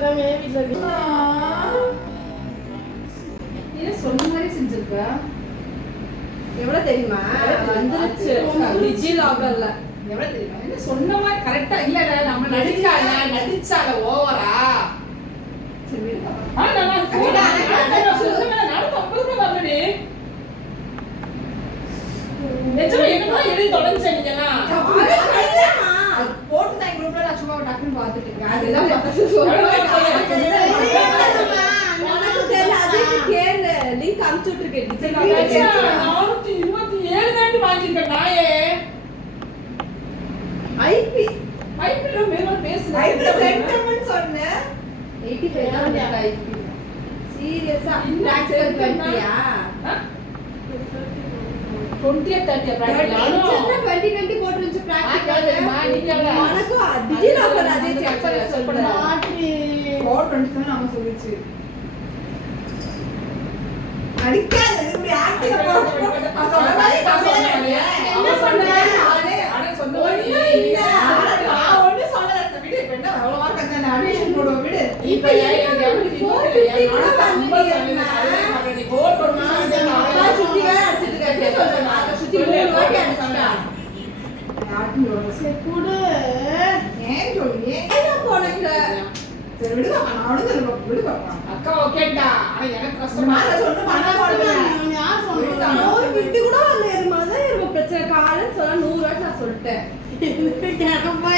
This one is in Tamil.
அதான் வீட்டுல நீ சொன்ன மாதிரி செஞ்சிருக்க. எவ்வளவு தெரியுமா? வந்துருச்சு டிஜி லாகர்ல. எவ்வளவு தெரியுமா? என்ன சொன்ன மாதிரி கரெக்டா இல்லடா, நம்ம நடிச்சால ஓவரா. சரி விடுங்க. நான் சொன்னேன் நான் தப்புக்கு வரலடி. நிஜமா என்னமா எழுதி தொலைஞ்சீங்களா? போட்டு தான் குரூப்ல நான் சும்மா டக்குன்னு பார்த்துட்டு இருக்கேன். அதுதான் பக்கத்துல சொல்றேன். கேளு லிங்க் அனுப்பிச்சு விட்டுருக்கேன். 427 தாண்டி வாங்கிருக்கேன் நாயே. ஐபில மேல பேசுறேன். ஐபி சென்டர்மென்ட் சொன்னேன். 85 தான் வந்திருக்கு ஐபி. சீரியஸா பிராக்டிகல் பண்ணியா? 20 30 பிராக்டிகல். 2020 போட்டுருச்சு பிராக்டிகல். உனக்கு டிஜி லாகர் அதே செக் பண்ண சொல்றேன். 420 தான் நாம சொல்லிச்சு. அடிக்காத இப்படி ஆக்டிவா போட்டு என்ன சொன்னேன் அட சொன்னேன் நான் ஒண்ணு சொல்லல விடு இப்ப என்ன அவ்வளவு மார்க் அந்த அடிஷன் போடுவோம் விடு இப்ப ஏன் 450 நீ கோல் பண்ணா நான் சுத்தி வேற அடிச்சிட்டு இருக்கேன் சொல்றேன் அத சுத்தி மூணு வாட்டி அடிச்சிட்டேன் யாருக்கும் யோசனை குடு ஏன் சொல்லி என்ன போனங்க சரி விடு நான் அவளுக்கு விடு பாப்பா அக்கா ஓகேடா ஆனா எனக்கு கஷ்டமா சொன்ன பண்ண போறேன் யார் சொன்னா ஒரு விட்டு கூட வரல எருமாதான் இருக்க பிரச்சனை காலன்னு சொன்னா 100 வாட்டி நான் சொல்லிட்டேன் எனக்கு கேட்கப்பா